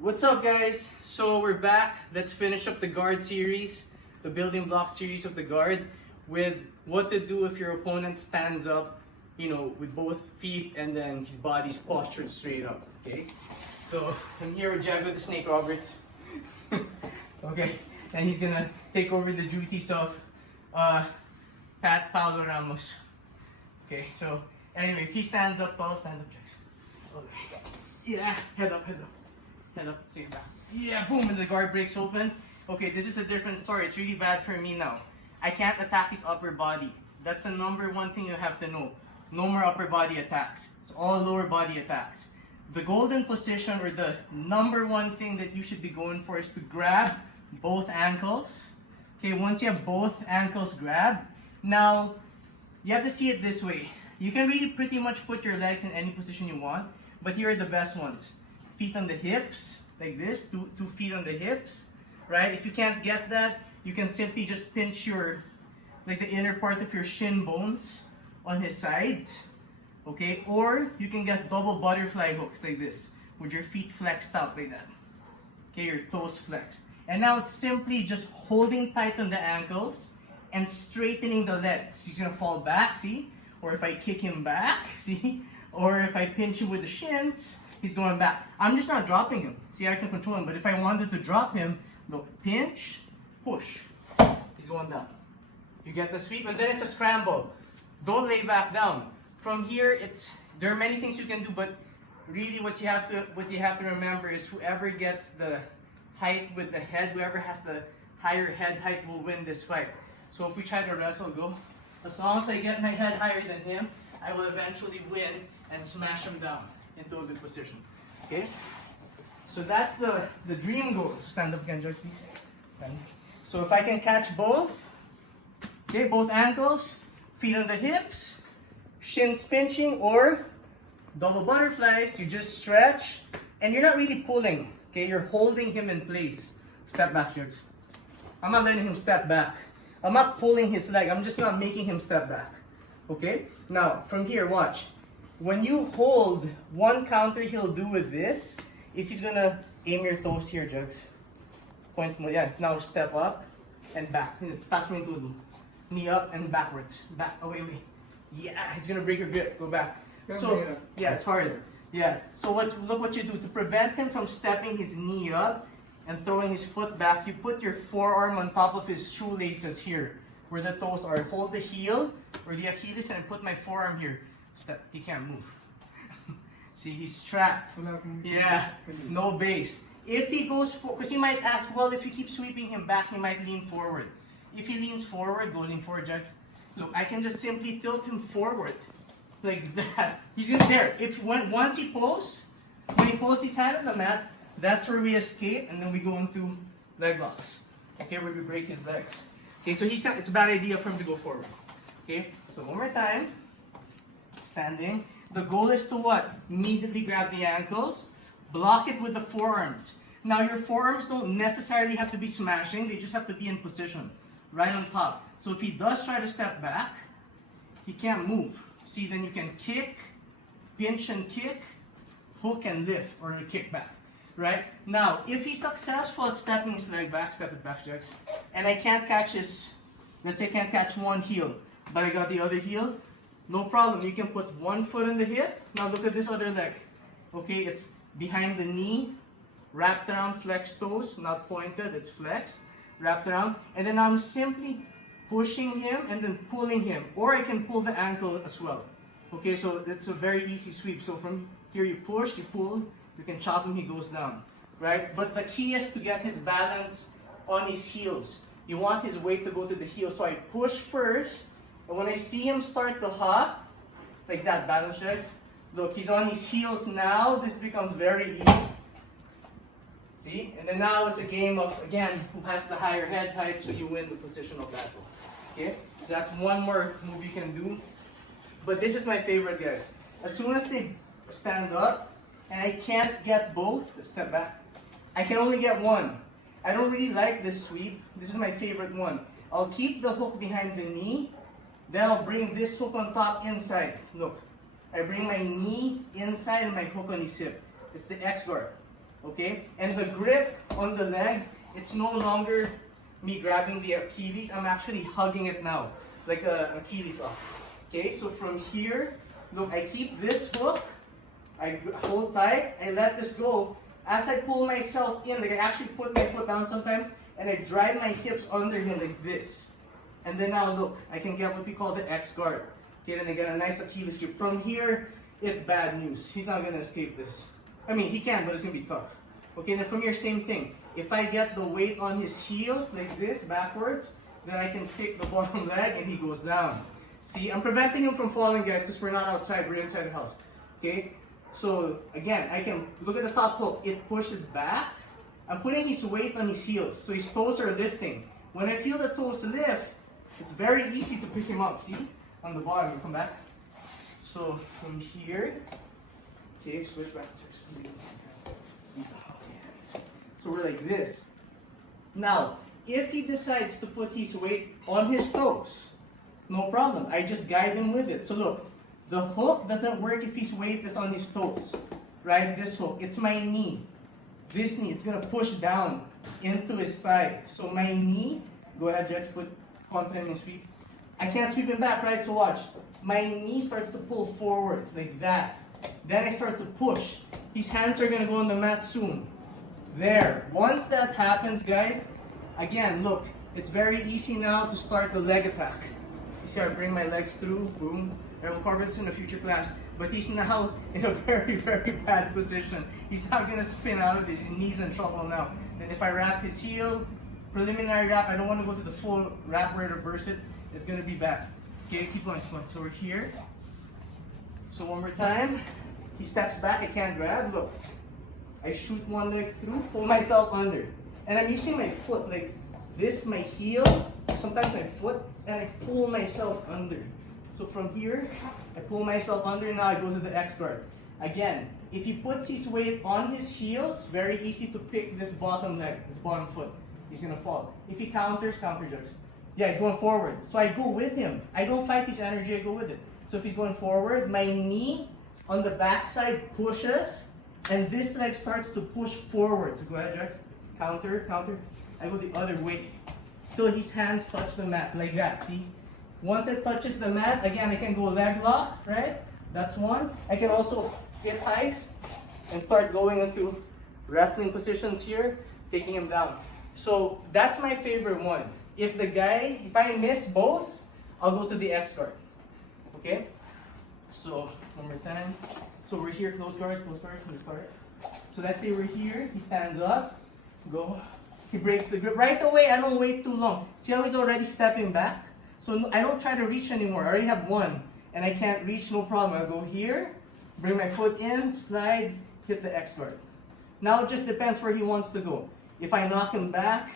What's up, guys? So we're back. Let's finish up the guard series, the building block series of the guard, with what to do if your opponent stands up, with both feet and then his body's postured straight up. Okay. So I'm here with Jago the Snake Roberts. Okay, and he's gonna take over the duties of Pat Paulo Ramos. Okay. So anyway, if he stands up tall, stand up, Jax. Yeah, head up, head up. Head up, take it back. Yeah, boom, and the guard breaks open. Okay, this is a different story. It's really bad for me now. I can't attack his upper body. That's the number one thing you have to know. No more upper body attacks. It's all lower body attacks. The golden position, or the number one thing that you should be going for, is to grab both ankles. Okay, once you have both ankles grabbed, now you have to see it this way. You can really pretty much put your legs in any position you want, but here are the best ones. Feet on the hips, like this, two feet on the hips, right? If you can't get that, you can simply just pinch the inner part of your shin bones on his sides, okay? Or you can get double butterfly hooks like this, with your feet flexed out like that, okay? Your toes flexed. And now it's simply just holding tight on the ankles and straightening the legs. He's gonna fall back, see? Or if I kick him back, see? Or if I pinch him with the shins, he's going back. I'm just not dropping him. See, I can control him, but if I wanted to drop him, look, pinch, push. He's going down. You get the sweep, and then it's a scramble. Don't lay back down. From here, there are many things you can do, but really what you have to remember is whoever gets the height with the head, whoever has the higher head height will win this fight. So if we try to wrestle, go. As long as I get my head higher than him, I will eventually win and smash him down into a good position. Okay? So that's the dream goal. So stand up again, George, please. Stand. So if I can catch both, okay, both ankles, feet on the hips, shins pinching, or double butterflies, you just stretch, and you're not really pulling, okay? You're holding him in place. Step back, George. I'm not letting him step back. I'm not pulling his leg. I'm just not making him step back. Okay? Now, from here, watch. When you hold, one counter he'll do with this is he's gonna aim your toes here, Jugs. Point mo, yeah. Now step up and back. Pass me into knee up and backwards. Back, away. Yeah, he's gonna break your grip. Go back. So, yeah, it's hard. Yeah. So look what you do to prevent him from stepping his knee up and throwing his foot back. You put your forearm on top of his shoelaces here, where the toes are. Hold the heel or the Achilles and put my forearm here. Step. He can't move. See, he's trapped. Yeah, no base. If he goes for, because you might ask, well, if you keep sweeping him back, he might lean forward. If he leans forward, go lean forward, Jax. Look, I can just simply tilt him forward, like that. He's gonna there. Once he posts, when he posts his hand on the mat, that's where we escape, and then we go into leg locks. Okay, where we break his legs. Okay, so it's a bad idea for him to go forward. Okay, so one more time. Standing. The goal is to what? Immediately grab the ankles, block it with the forearms. Now your forearms don't necessarily have to be smashing, they just have to be in position, right on top. So if he does try to step back, he can't move. See, then you can kick, pinch and kick, hook and lift, or kick back, right? Now, if he's successful at stepping his leg back, step it back, Jax, and I can't catch let's say I can't catch one heel, but I got the other heel, no problem. You can put one foot on the hip. Now look at this other leg. Okay, it's behind the knee, wrapped around, flexed toes, not pointed, it's flexed, wrapped around. And then I'm simply pushing him and then pulling him. Or I can pull the ankle as well. Okay, so it's a very easy sweep. So from here you push, you pull, you can chop him, he goes down. Right? But the key is to get his balance on his heels. You want his weight to go to the heel. So I push first. And when I see him start to hop, like that, balance checks, look, he's on his heels now. This becomes very easy. See? And then now it's a game of, again, who has the higher head height, so you win the position of battle. Okay? So that's one more move you can do. But this is my favorite, guys. As soon as they stand up, and I can't get both, step back. I can only get one. I don't really like this sweep. This is my favorite one. I'll keep the hook behind the knee. Then I'll bring this hook on top inside. Look, I bring my knee inside and my hook on his hip. It's the X guard. Okay? And the grip on the leg, it's no longer me grabbing the Achilles, I'm actually hugging it now, like a Achilles lock. Okay, so from here, look, I keep this hook, I hold tight, I let this go. As I pull myself in, like I actually put my foot down sometimes, and I drive my hips under him like this. And then now look, I can get what we call the X guard. Okay, then I get a nice Achilles grip. From here, it's bad news. He's not gonna escape this. I mean, he can, but it's gonna be tough. Okay, then from here, same thing. If I get the weight on his heels like this, backwards, then I can kick the bottom leg and he goes down. See, I'm preventing him from falling, guys, because we're not outside, we're inside the house. Okay, so again, I can look at the top hook, it pushes back. I'm putting his weight on his heels, so his toes are lifting. When I feel the toes lift, it's very easy to pick him up. See, on the bottom, you come back. So from here, okay, switch back to so we're like this. Now, if he decides to put his weight on his toes, no problem. I just guide him with it. So look, the hook doesn't work if his weight is on his toes, right? This hook, it's my knee. This knee, it's gonna push down into his thigh. So my knee, go ahead, Jex, put confident and sweep. I can't sweep him back, right? So watch. My knee starts to pull forward like that. Then I start to push. His hands are gonna go on the mat soon. There. Once that happens, guys, again, look, it's very easy now to start the leg attack. You see, I bring my legs through, boom. I will cover this in a future class, but he's now in a very, very bad position. He's not gonna spin out of this. His knee's in trouble now. Then if I wrap his heel, preliminary wrap, I don't want to go to the full wrap where I reverse it. It's gonna be bad. Okay, keep going, keep going. So we're here. So one more time. He steps back, I can't grab, look. I shoot one leg through, pull myself under. And I'm using my foot like this, my heel, sometimes my foot, and I pull myself under. So from here, I pull myself under, now I go to the X guard. Again, if he puts his weight on his heels, very easy to pick this bottom leg, this bottom foot. He's gonna fall. If he counters, counter jugs. Yeah, he's going forward. So I go with him. I don't fight his energy, I go with it. So if he's going forward, my knee on the backside pushes, and this leg starts to push forward. So go ahead, Jax. Counter, counter. I go the other way till his hands touch the mat, like that, see? Once it touches the mat, again, I can go leg lock, right? That's one. I can also hit heist and start going into wrestling positions here, taking him down. So that's my favorite one. If I miss both, I'll go to the X guard, okay? So, one more time. So we're here, close guard, from the start. So let's say we're here, he stands up, go. He breaks the grip. Right away, I don't wait too long. See how he's already stepping back? So I don't try to reach anymore. I already have one, and I can't reach, no problem. I'll go here, bring my foot in, slide, hit the X guard. Now it just depends where he wants to go. If I knock him back,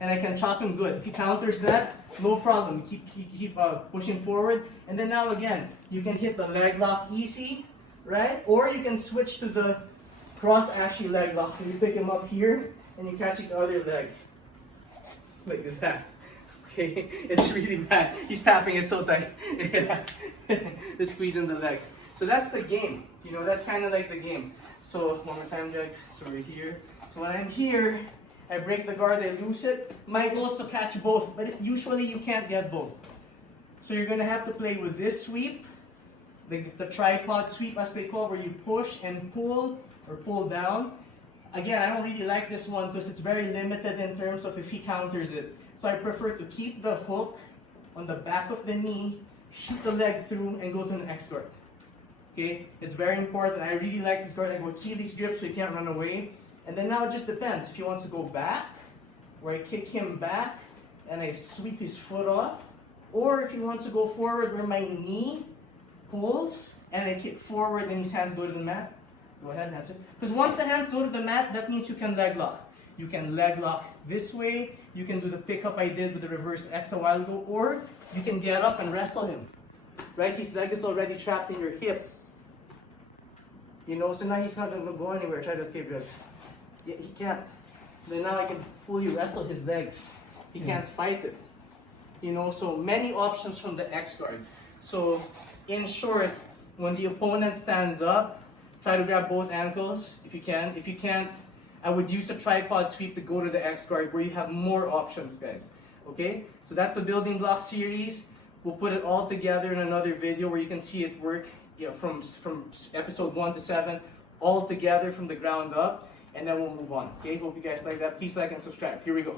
and I can chop him good. If he counters that, no problem. Keep pushing forward. And then now again, you can hit the leg lock easy, right? Or you can switch to the cross ashy leg lock. And you pick him up here, and you catch his other leg. Like that. Okay, it's really bad. He's tapping it so tight. They're squeezing the legs. So that's the game. You know, that's kind of like the game. So one more time, Jax. So we're here. So when I'm here, I break the guard, I loose it. My goal is to catch both, but usually you can't get both. So you're gonna have to play with this sweep, the tripod sweep as they call, where you push and pull or pull down. Again, I don't really like this one because it's very limited in terms of if he counters it. So I prefer to keep the hook on the back of the knee, shoot the leg through, and go to the next guard. Okay, it's very important. I really like this guard. I go Achilles grip so he can't run away. And then now it just depends. If he wants to go back, where I kick him back and I sweep his foot off, or if he wants to go forward where my knee pulls and I kick forward and his hands go to the mat. Go ahead and answer. Because once the hands go to the mat, that means you can leg lock. You can leg lock this way. You can do the pickup I did with the reverse X a while ago, or you can get up and wrestle him. Right? His leg is already trapped in your hip. You know, so now he's not going to go anywhere. Try to escape drugs. Yeah, he can't. Then now I can fully wrestle his legs. He can't fight it. You know, so many options from the X guard. So in short, when the opponent stands up, try to grab both ankles if you can. If you can't, I would use a tripod sweep to go to the X guard where you have more options, guys. Okay, so that's the building block series. We'll put it all together in another video where you can see it work, you know, from episode 1 to 7, all together from the ground up, and then we'll move on. Okay, hope you guys like that. Please like and subscribe. Here we go.